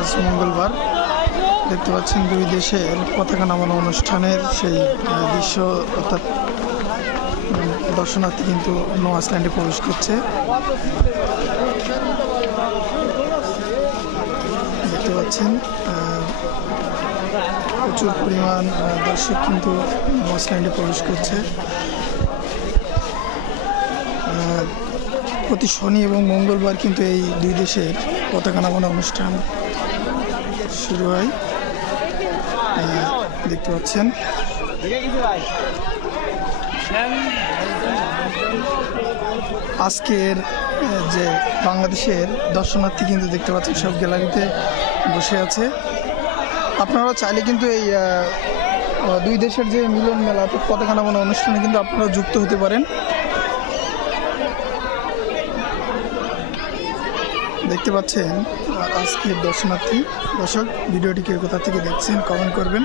আজ মঙ্গলবার। দেখতে পাচ্ছেন দুই দেশের পতাকা নামানো অনুষ্ঠানের সেই দৃশ্য, অর্থাৎ দর্শনার্থী কিন্তু নৌ আইল্যান্ডে প্রবেশ করছে। দেখতে পাচ্ছেন প্রচুর পরিমাণ দর্শক কিন্তু নৌ আইল্যান্ডে প্রবেশ করছে। প্রতি শনি এবং মঙ্গলবার কিন্তু এই দুই দেশের পতাকা নামানো অনুষ্ঠান শুরু হয়। দেখতে পাচ্ছেন আজকের যে বাংলাদেশের দর্শনার্থী কিন্তু দেখতে পাচ্ছেন সব গ্যালারিতে বসে আছে। আপনারা চাইলে কিন্তু এই দুই দেশের যে মিলন মেলা পতাকা নামানো অনুষ্ঠানে কিন্তু আপনারা যুক্ত হতে পারেন। দেখতে পাচ্ছেন আজকের দর্শনার্থী। দর্শক, ভিডিওটি কেউ কোথা থেকে দেখছেন কমেন্ট করবেন।